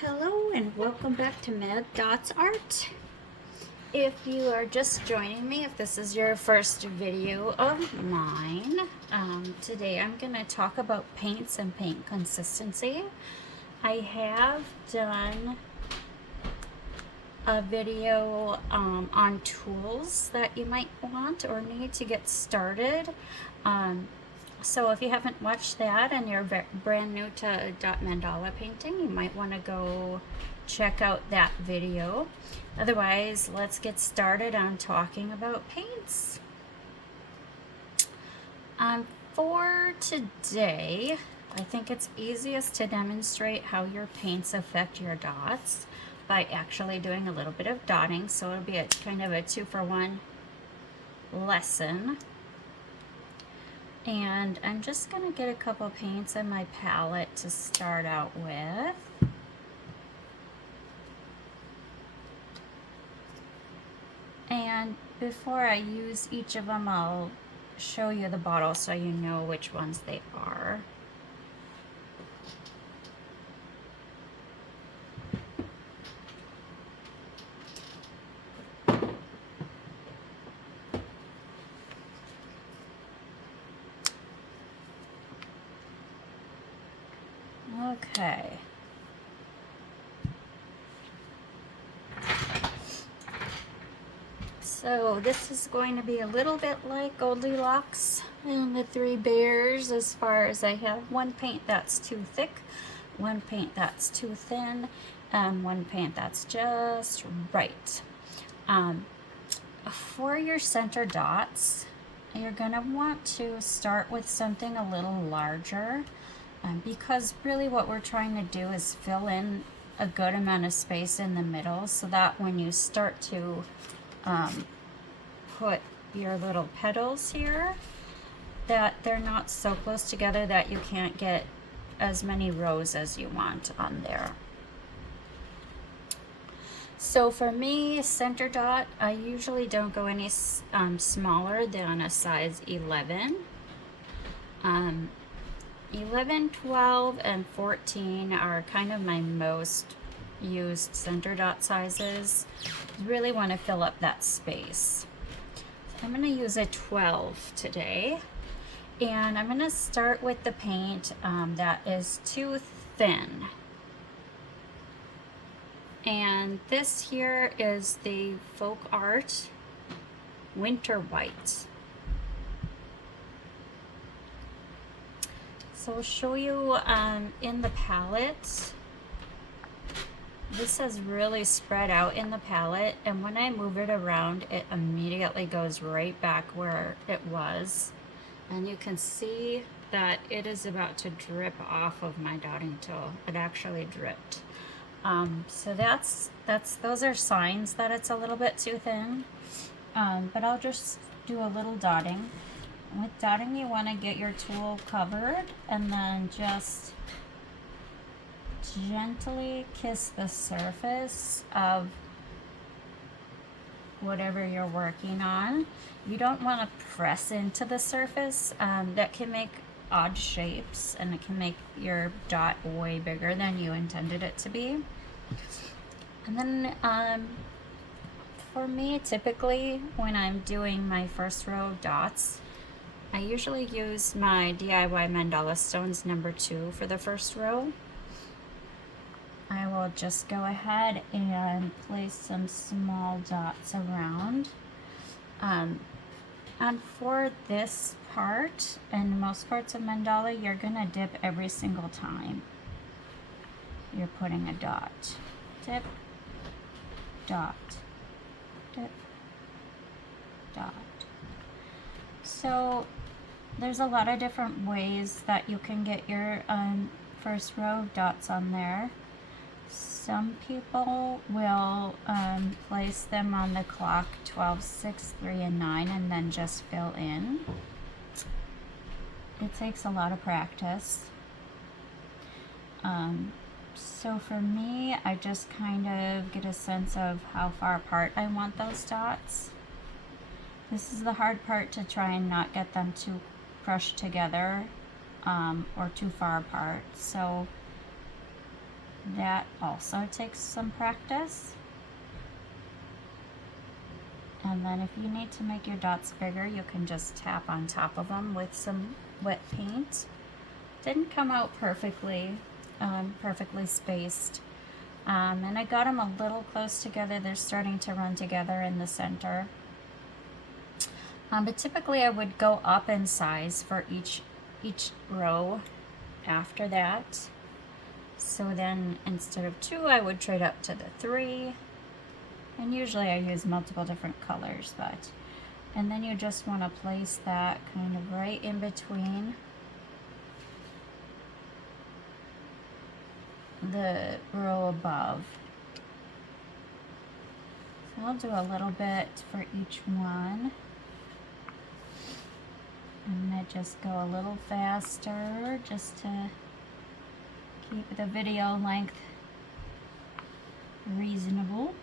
Hello and welcome back to Mad Dots Art. If you are just joining me, if this is your first video of mine, today I'm going to talk about paints and paint consistency. I have done a video on tools that you might want or need to get started. So if you haven't watched that and you're brand new to mandala painting, you might want to go check out that video. Otherwise, let's get started on talking about paints. For today, I think it's easiest to demonstrate how your paints affect your dots by actually doing a little bit of dotting. So it'll be a kind of a 2-for-1 lesson. And I'm just going to get a couple paints in my palette to start out with. And before I use each of them, I'll show you the bottle so you know which ones they are. Okay. So this is going to be a little bit like Goldilocks and the Three Bears, as far as I have one paint that's too thick, one paint that's too thin, and one paint that's just right. For your center dots, you're going to want to start with something a little larger, because really what we're trying to do is fill in a good amount of space in the middle so that when you start to put your little petals here, that they're not so close together that you can't get as many rows as you want on there. So for me, center dot, I usually don't go any smaller than a size 11. 11, 12, and 14 are kind of my most used center dot sizes. You really want to fill up that space. So I'm going to use a 12 today. And I'm going to start with the paint that is too thin. And this here is the Folk Art Winter White. So I'll show you in the palette. This has really spread out in the palette, and when I move it around, it immediately goes right back where it was. And you can see that it is about to drip off of my dotting tool. It actually dripped. So those are signs that it's a little bit too thin. But I'll just do a little dotting. With dotting, you want to get your tool covered and then just gently kiss the surface of whatever you're working on. You don't want to press into the surface. That can make odd shapes, and it can make your dot way bigger than you intended it to be. And then for me, typically when I'm doing my first row of dots, I usually use my DIY Mandala Stones #2 for the first row. I will just go ahead and place some small dots around. And for this part, and most parts of mandala, you're gonna dip every single time you're putting a dot. Dip, dot, dip, dot. So there's a lot of different ways that you can get your first row of dots on there. Some people will place them on the clock 12, 6, 3, and 9 and then just fill in. It takes a lot of practice. So for me, I just kind of get a sense of how far apart I want those dots. This is the hard part, to try and not get them too crushed together or too far apart. So That also takes some practice. And then if you need to make your dots bigger, you can just tap on top of them with some wet paint. Didn't come out perfectly, perfectly spaced. And I got them a little close together. They're starting to run together in the center. But typically I would go up in size for each row after that. So then instead of 2, I would trade up to the 3. And usually I use multiple different colors, and then you just want to place that kind of right in between the row above. So I'll do a little bit for each one. I'm going to just go a little faster just to keep the video length reasonable.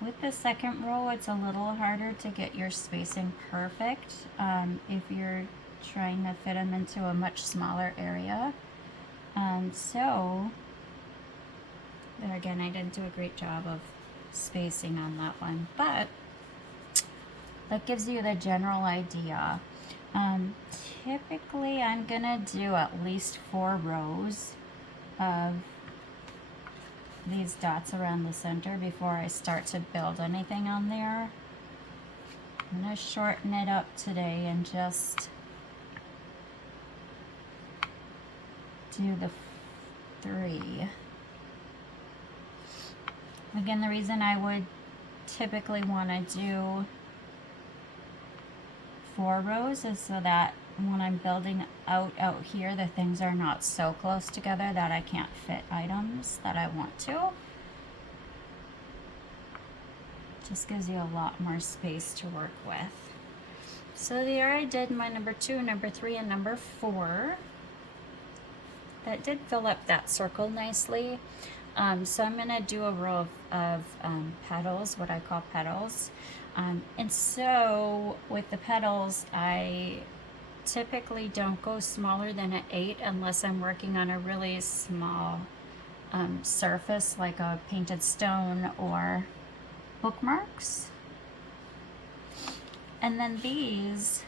With the second row, it's a little harder to get your spacing perfect if you're trying to fit them into a much smaller area. So, there again, I didn't do a great job of spacing on that one, but that gives you the general idea. Typically, I'm gonna do at least 4 rows of these dots around the center before I start to build anything on there. I'm going to shorten it up today and just do the 3. Again, the reason I would typically want to do 4 rows is so that when I'm building out here, the things are not so close together that I can't fit items that I want to. Just gives you a lot more space to work with. So there I did my number 2, number 3, and number 4. That did fill up that circle nicely. So I'm gonna do a row of petals, what I call petals. And so with the petals, I typically don't go smaller than an 8 unless I'm working on a really small surface like a painted stone or bookmarks. And then these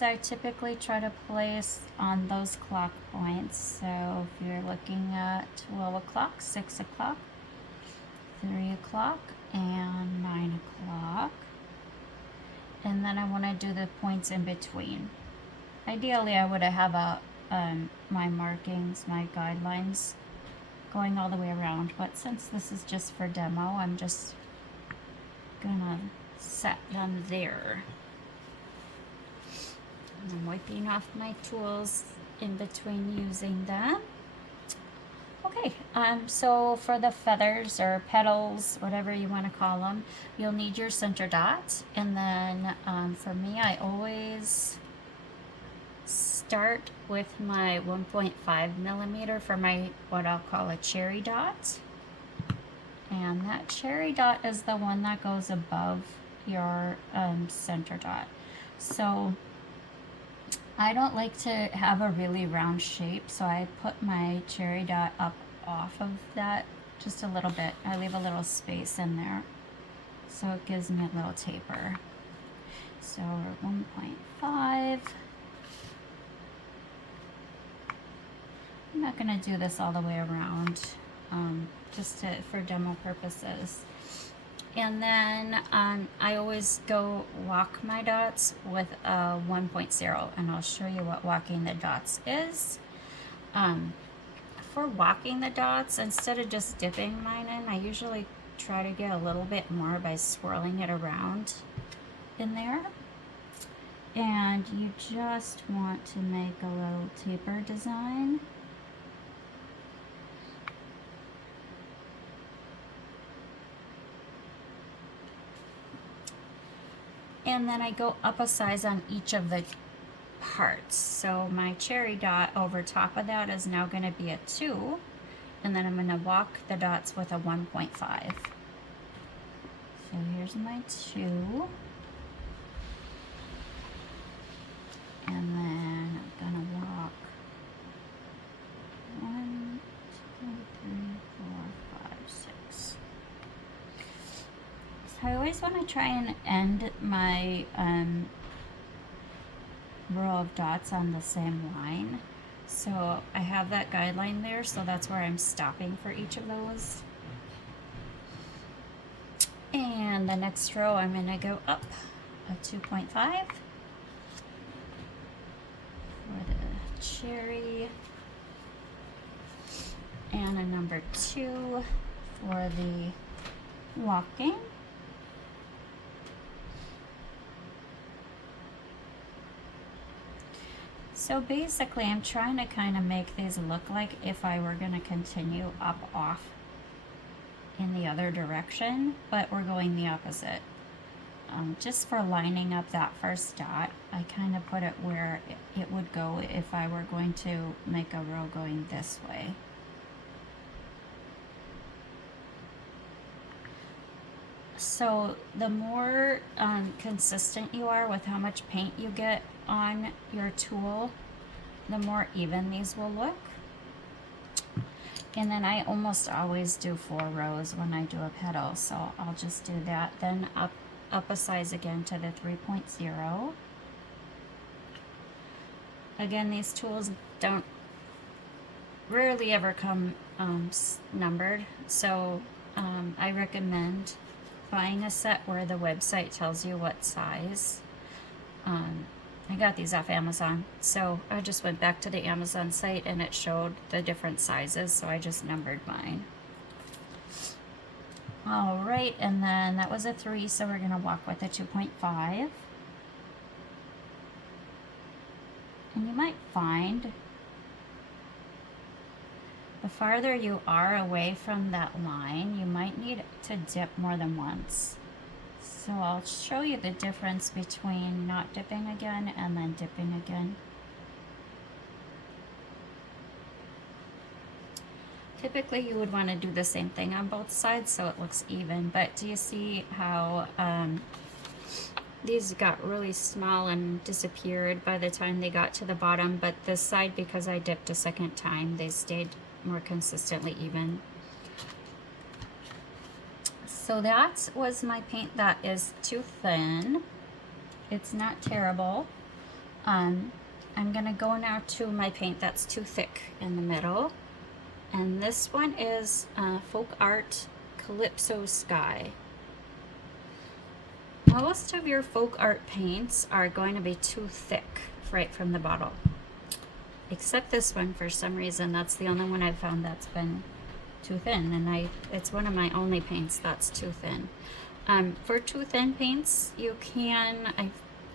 I typically try to place on those clock points. So if you're looking at 12 o'clock, 6 o'clock, 3 o'clock, and 9 o'clock. And then I want to do the points in between. Ideally, I would have my markings, my guidelines going all the way around, but since this is just for demo, I'm just gonna set them there. And I'm wiping off my tools in between using them. Okay, so for the feathers or petals, whatever you want to call them, you'll need your center dot. And then for me, I always start with my 1.5 millimeter for my, what I'll call a cherry dot. And that cherry dot is the one that goes above your center dot. So I don't like to have a really round shape, so I put my cherry dot up off of that just a little bit. I leave a little space in there, so it gives me a little taper. So we're 1.5. I'm not going to do this all the way around, just for demo purposes. And then I always go walk my dots with a 1.0, and I'll show you what walking the dots is. For walking the dots, instead of just dipping mine in, I usually try to get a little bit more by swirling it around in there. And you just want to make a little taper design. And then I go up a size on each of the parts. So my cherry dot over top of that is now going to be a 2. And then I'm going to walk the dots with a 1.5. So here's my 2. And always want to try and end my row of dots on the same line. So I have that guideline there, so that's where I'm stopping for each of those. And the next row I'm going to go up a 2.5 for the cherry, and a number 2 for the walking. So basically I'm trying to kind of make these look like if I were going to continue up off in the other direction, but we're going the opposite. Just for lining up that first dot, I kind of put it where it would go if I were going to make a row going this way. So the more consistent you are with how much paint you get on your tool, the more even these will look. And then I almost always do 4 rows when I do a petal, so I'll just do that. Then up a size again to the 3.0. Again, these tools don't rarely ever come numbered, so I recommend buying a set where the website tells you what size. I got these off Amazon, so I just went back to the Amazon site and it showed the different sizes, so I just numbered mine. All right, and then that was a 3, so we're gonna walk with a 2.5. And you might find the farther you are away from that line, you might need to dip more than once. So I'll show you the difference between not dipping again and then dipping again. Typically you would want to do the same thing on both sides so it looks even, but do you see how these got really small and disappeared by the time they got to the bottom, but this side, because I dipped a second time, they stayed more consistently even. So that was my paint that is too thin. It's not terrible. I'm gonna go now to my paint that's too thick in the middle. And this one is Folk Art Calypso Sky. Most of your folk art paints are going to be too thick right from the bottle. Except this one, for some reason, that's the only one I've found that's been too thin, and it's one of my only paints that's too thin. For too thin paints, you can,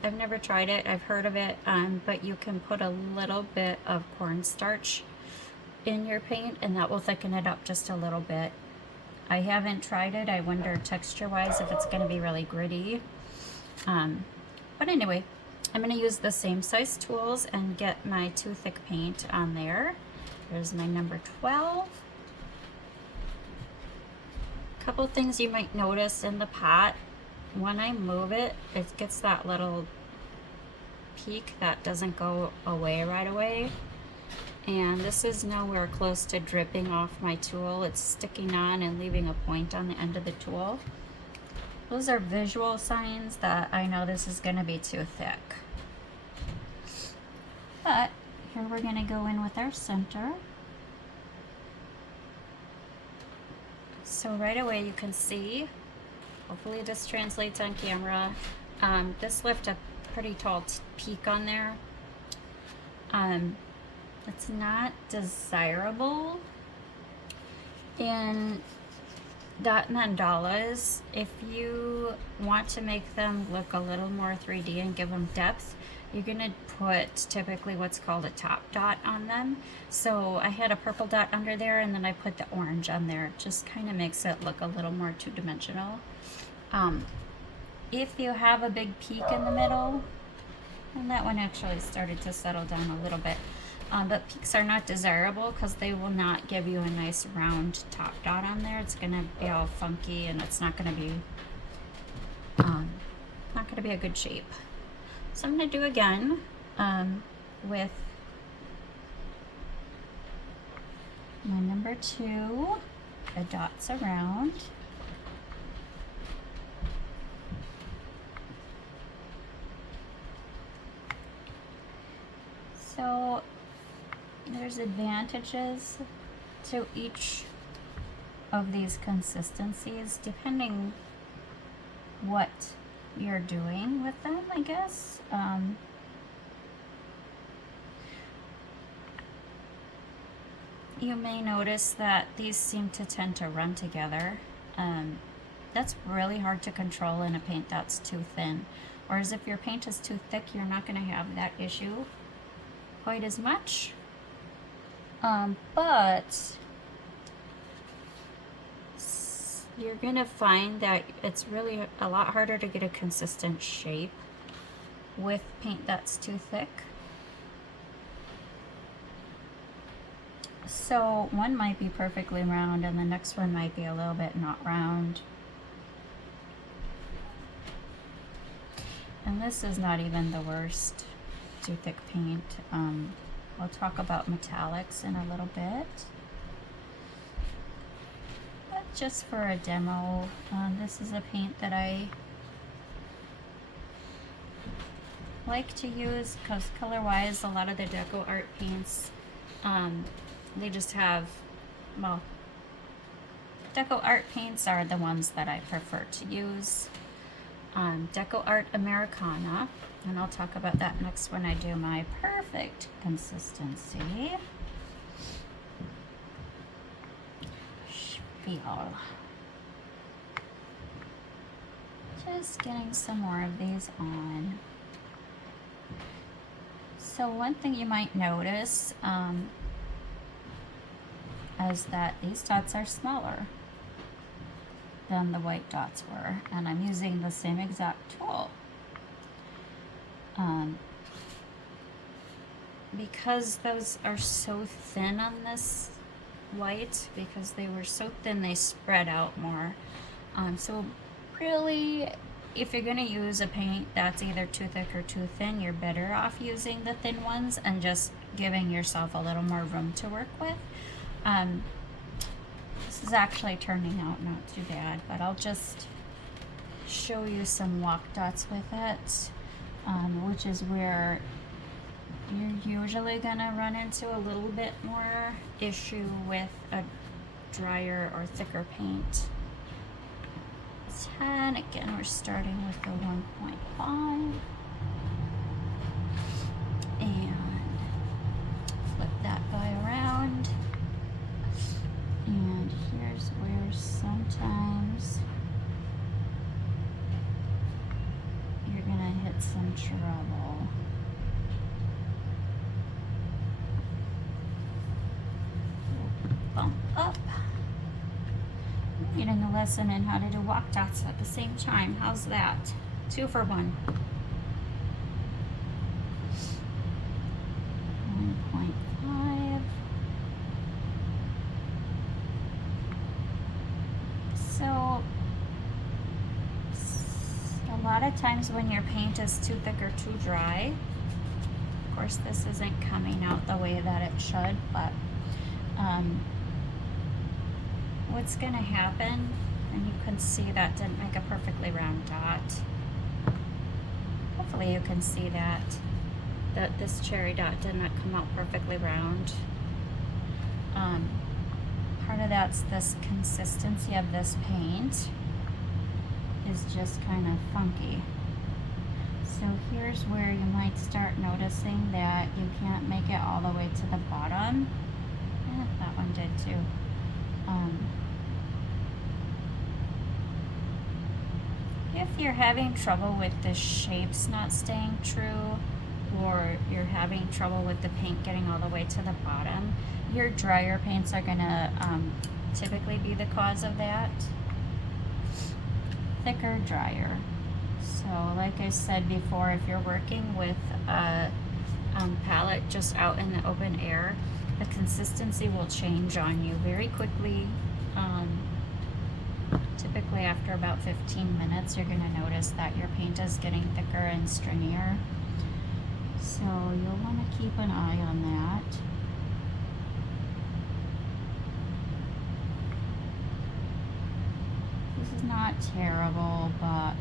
I've never tried it, I've heard of it, but you can put a little bit of cornstarch in your paint and that will thicken it up just a little bit. I haven't tried it. I wonder texture-wise if it's going to be really gritty. But anyway, I'm going to use the same size tools and get my too thick paint on there. There's my number 12. Couple things you might notice in the pot. When I move it, it gets that little peak that doesn't go away right away. And this is nowhere close to dripping off my tool. It's sticking on and leaving a point on the end of the tool. Those are visual signs that I know this is going to be too thick. But here we're going to go in with our center. So right away you can see, hopefully this translates on camera, this left a pretty tall peak on there. It's not desirable in dot mandalas. If you want to make them look a little more 3D and give them depth, you're gonna put typically what's called a top dot on them. So I had a purple dot under there and then I put the orange on there. It just kind of makes it look a little more two-dimensional. If you have a big peak in the middle, and that one actually started to settle down a little bit, but peaks are not desirable because they will not give you a nice round top dot on there. It's gonna be all funky and it's not gonna be a good shape. So I'm gonna do again with my number 2, the dots around. So there's advantages to each of these consistencies depending what you're doing with them, I guess. You may notice that these seem to tend to run together. That's really hard to control in a paint that's too thin. Whereas if your paint is too thick, you're not going to have that issue quite as much. But you're going to find that it's really a lot harder to get a consistent shape with paint that's too thick. So one might be perfectly round and the next one might be a little bit not round. And this is not even the worst too thick paint. We'll talk about metallics in a little bit. But just for a demo, this is a paint that I like to use because color-wise, a lot of the deco art paints, they just have, well, deco art paints are the ones that I prefer to use. Deco Art Americana, and I'll talk about that next when I do my perfect consistency spiel. Just getting some more of these on. So one thing you might notice is that these dots are smaller than the white dots were, and I'm using the same exact tool. Because those are so thin on this white, because they were so thin, they spread out more. So really, if you're gonna use a paint that's either too thick or too thin, you're better off using the thin ones and just giving yourself a little more room to work with. This is actually turning out not too bad, but I'll just show you some walk dots with it, which is where you're usually gonna run into a little bit more issue with a drier or thicker paint. 10, again, we're starting with the 1.5, and flip that guy around. And here's where sometimes you're gonna hit some trouble. Bump up. I'm reading a lesson in how to do walk dots at the same time. How's that? 2 for 1. 1.5. So a lot of times when your paint is too thick or too dry, of course this isn't coming out the way that it should, but what's going to happen, and you can see that didn't make a perfectly round dot. Hopefully you can see that this cherry dot did not come out perfectly round. Part of that's this consistency of this paint is just kind of funky. So here's where you might start noticing that you can't make it all the way to the bottom. That one did too. If you're having trouble with the shapes not staying true, or you're having trouble with the paint getting all the way to the bottom, your drier paints are gonna typically be the cause of that. Thicker, drier. So like I said before, if you're working with a palette just out in the open air, the consistency will change on you very quickly. Typically after about 15 minutes, you're going to notice that your paint is getting thicker and stringier. So you'll want to keep an eye on that. This is not terrible, but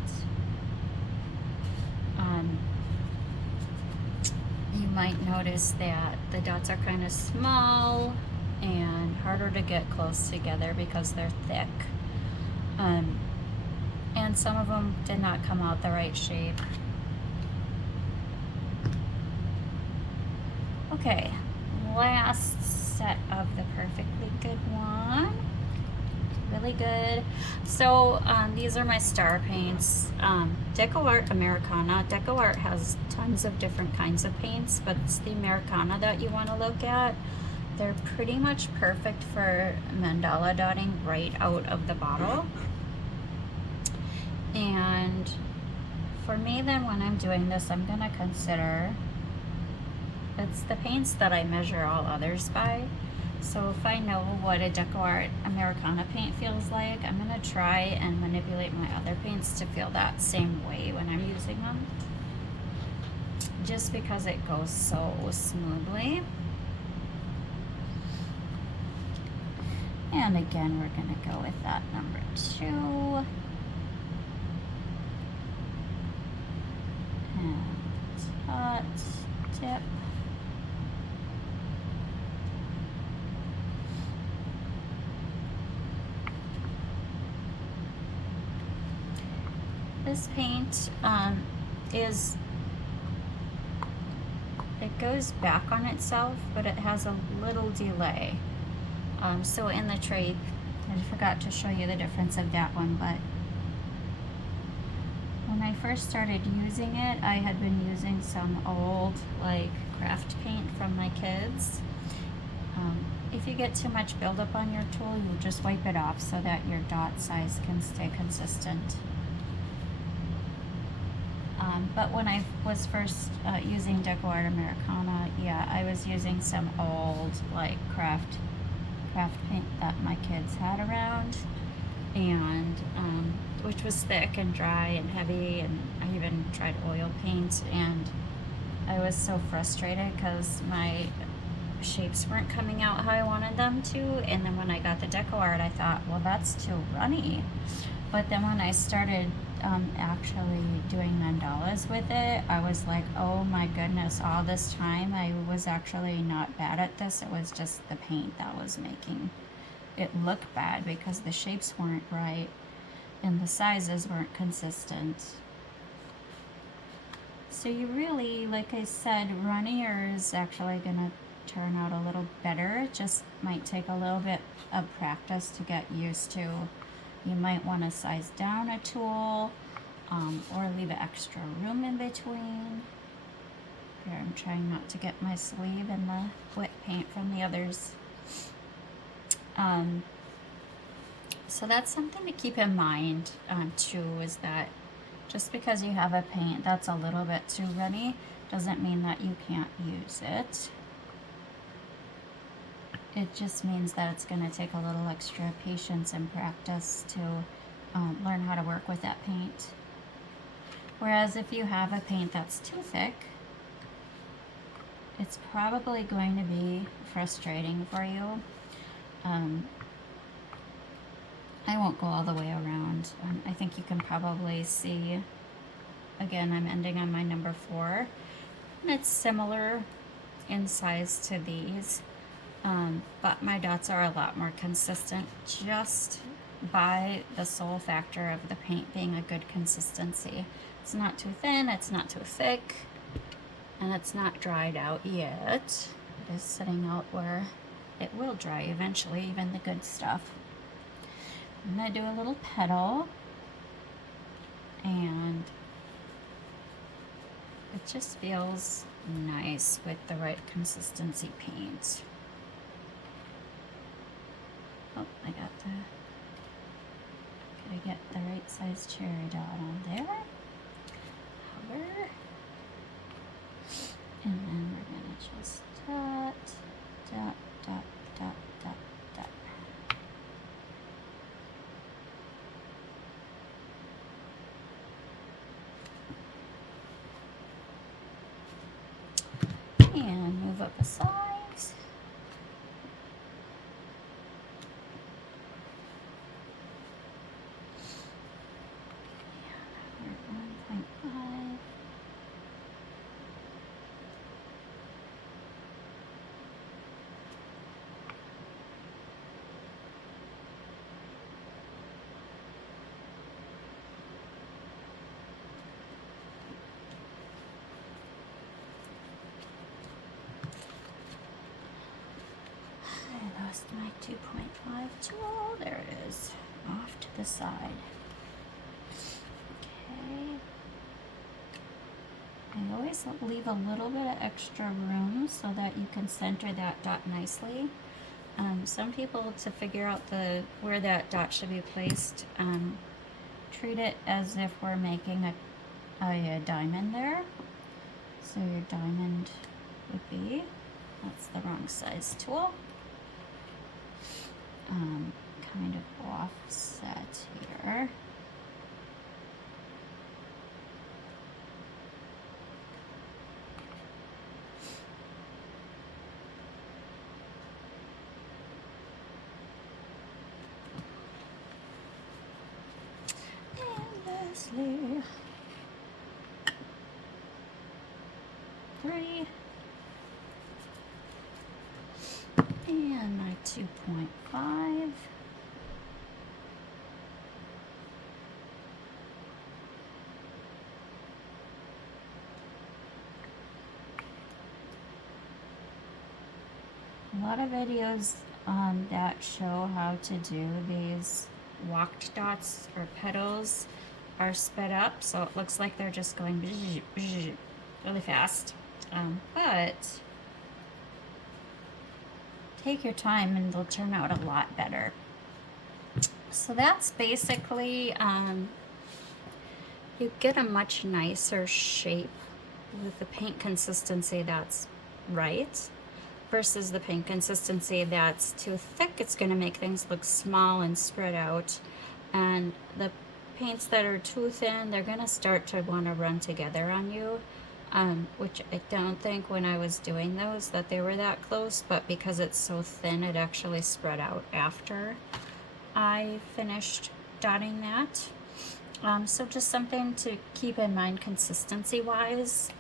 you might notice that the dots are kind of small and harder to get close together because they're thick. And some of them did not come out the right shape. Okay, last set of the perfectly good one. Really good. So these are my star paints. Deco Art Americana. Deco Art has tons of different kinds of paints, but it's the Americana that you want to look at. They're pretty much perfect for mandala dotting right out of the bottle. And for me then, when I'm doing this, I'm going to consider, it's the paints that I measure all others by. So if I know what a Deco Art Americana paint feels like, I'm going to try and manipulate my other paints to feel that same way when I'm using them. Just because it goes so smoothly. And again, we're going to go with that number 2. And dot, dip. This paint it goes back on itself, but it has a little delay. So in the tray, I forgot to show you the difference of that one, but when I first started using it, I had been using some old like craft paint from my kids. If you get too much buildup on your tool, you just wipe it off so that your dot size can stay consistent. But when I was first using Deco Art Americana, yeah, I was using some old like craft paint that my kids had around, and which was thick and dry and heavy, and I even tried oil paint, and I was so frustrated because my shapes weren't coming out how I wanted them to. And then when I got the Deco Art, I thought, well, that's too runny. But then when I started actually doing mandalas with it, I was like, oh my goodness, all this time I was actually not bad at this. It was just the paint that was making it look bad because the shapes weren't right and the sizes weren't consistent. So you really, like I said, runnier is actually gonna turn out a little better. It just might take a little bit of practice to get used to. You might want to size down a tool or leave extra room in between. Here, I'm trying not to get my sleeve in the wet paint from the others. So that's something to keep in mind too, is that just because you have a paint that's a little bit too runny doesn't mean that you can't use it. It just means that it's going to take a little extra patience and practice to learn how to work with that paint. Whereas if you have a paint that's too thick, it's probably going to be frustrating for you. I won't go all the way around. I think you can probably see, again, I'm ending on my number 4. And it's similar in size to these. But my dots are a lot more consistent just by the sole factor of the paint being a good consistency. It's not too thin, it's not too thick, and it's not dried out yet. It is sitting out where it will dry eventually, even the good stuff. I'm going to do a little petal, and it just feels nice with the right consistency paint. Oh, I gotta get the right size cherry dot on there. Hover. And then we're gonna just dot, dot, dot, dot, dot, dot. And move up a size. Where's my 2.5 tool? There it is, off to the side. Okay. I always leave a little bit of extra room so that you can center that dot nicely. Some people, to figure out where that dot should be placed, treat it as if we're making a diamond there. So your diamond would be, that's the wrong size tool, kind of offset here. Lastly, 3 and my 2.5. A lot of videos that show how to do these walked dots or petals are sped up, so it looks like they're just going really fast. But take your time and they'll turn out a lot better. So that's basically, you get a much nicer shape with the paint consistency that's right versus the paint consistency that's too thick. It's going to make things look small and spread out, and the paints that are too thin, they're going to start to want to run together on you, which I don't think when I was doing those that they were that close, but because it's so thin it actually spread out after I finished dotting that. So just something to keep in mind consistency wise.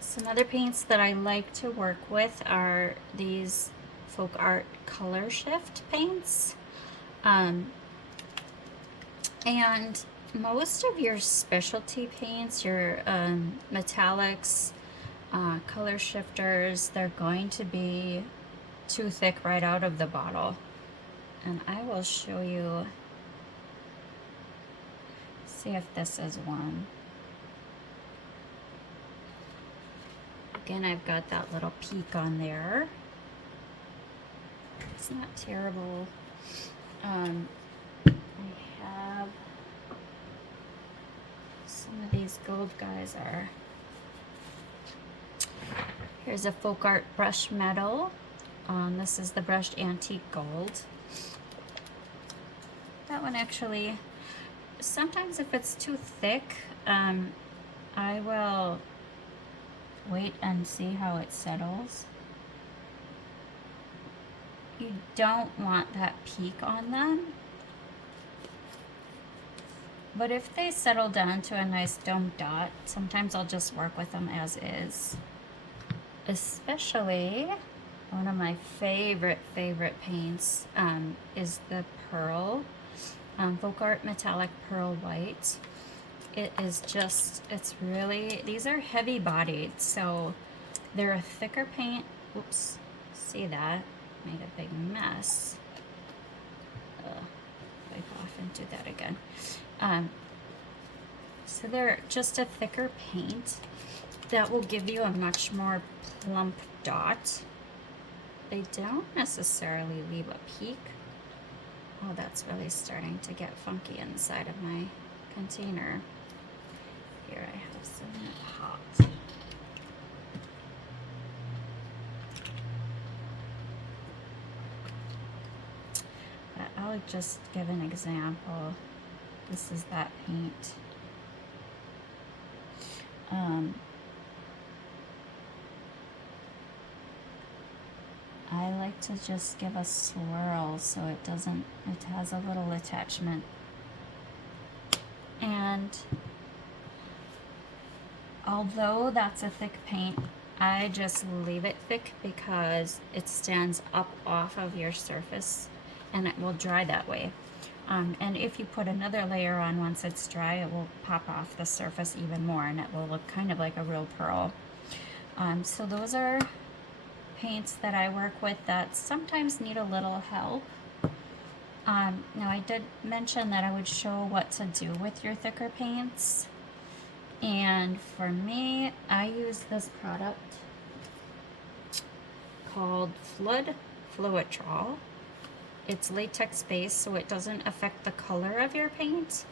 Some other paints that I like to work with are these Folk Art Color Shift paints. And most of your specialty paints, your metallics, color shifters, they're going to be too thick right out of the bottle. And I will show you, see if this is one. Again, I've got that little peak on there. It's not terrible. I have some of these gold guys are. Here's a Folk Art Brush Metal. This is the brushed antique gold. That one actually, sometimes if it's too thick, I will wait and see how it settles. You don't want that peak on them, but if they settle down to a nice domed dot, sometimes I'll just work with them as is. Especially one of my favorite paints is the Pearl, Folk Art Metallic Pearl White. It is just, it's really, these are heavy bodied, so they're a thicker paint. Oops, see that? Made a big mess. Wipe off and do that again. So they're just a thicker paint that will give you a much more plump dot. They don't necessarily leave a peak. Oh, that's really starting to get funky inside of my container. Here I have some hot. But I'll just give an example. This is that paint. I like to just give a swirl so it doesn't, it has a little attachment. And although that's a thick paint, I just leave it thick because it stands up off of your surface and it will dry that way. And if you put another layer on once it's dry, it will pop off the surface even more and it will look kind of like a real pearl. So those are paints that I work with that sometimes need a little help. Now I did mention that I would show what to do with your thicker paints. And for me, I use this product called Fluitrol. It's latex based, so it doesn't affect the color of your paint,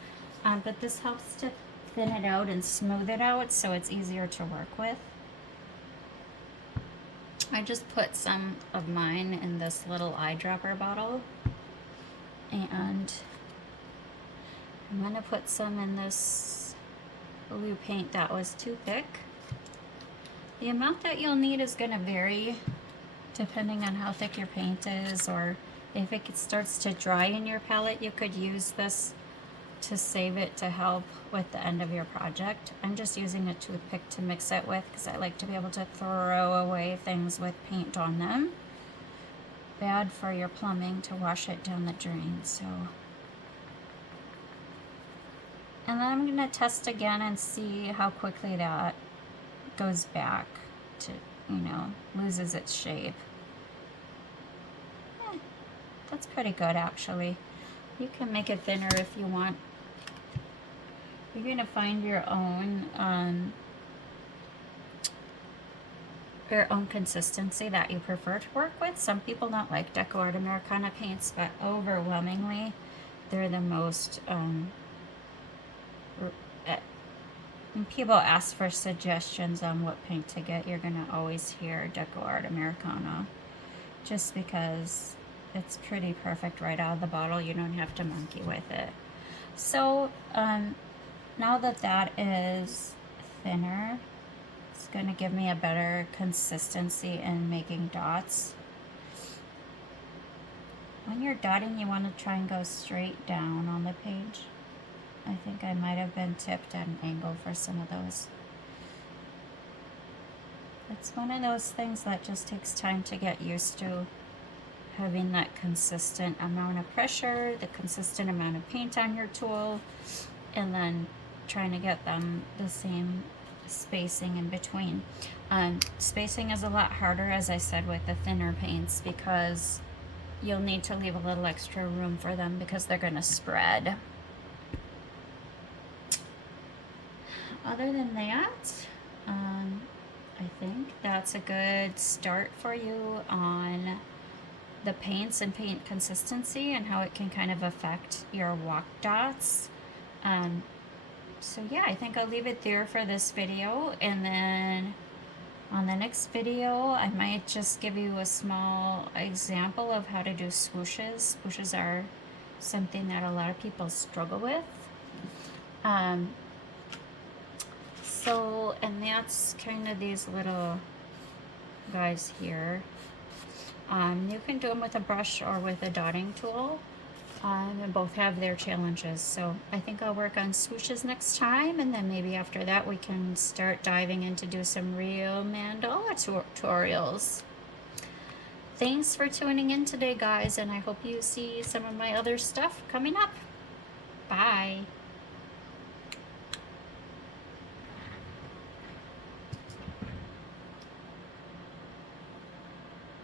but this helps to thin it out and smooth it out so it's easier to work with. I just put some of mine in this little eyedropper bottle, and I'm gonna put some in this blue paint that was too thick. The amount that you'll need is gonna vary depending on how thick your paint is, or if it starts to dry in your palette, you could use this to save it to help with the end of your project. I'm just using a toothpick to mix it with because I like to be able to throw away things with paint on them. Bad for your plumbing to wash it down the drain, so. And then I'm gonna test again and see how quickly that goes back to, loses its shape. That's pretty good, actually. You can make it thinner if you want. You're gonna find your own consistency that you prefer to work with. Some people don't like Deco Art Americana paints, but overwhelmingly, they're the most. When people ask for suggestions on what paint to get, you're gonna always hear Deco Art Americana, just because it's pretty perfect right out of the bottle. You don't have to monkey with it. So now that that is thinner, it's going to give me a better consistency in making dots. When you're dotting, you want to try and go straight down on the page. I think I might have been tipped at an angle for some of those. It's one of those things that just takes time to get used to. Having that consistent amount of pressure, the consistent amount of paint on your tool, and then trying to get them the same spacing in between. Spacing is a lot harder, as I said, with the thinner paints, because you'll need to leave a little extra room for them because they're going to spread. Other than that, I think that's a good start for you on the paints and paint consistency and how it can kind of affect your walk dots. So yeah, I think I'll leave it there for this video, and then on the next video I might just give you a small example of how to do swooshes. Swooshes are something that a lot of people struggle with. And that's kind of these little guys here. You can do them with a brush or with a dotting tool, and both have their challenges. So I think I'll work on swooshes next time, and then maybe after that we can start diving into do some real mandala tutorials. Thanks for tuning in today, guys, and I hope you see some of my other stuff coming up. Bye.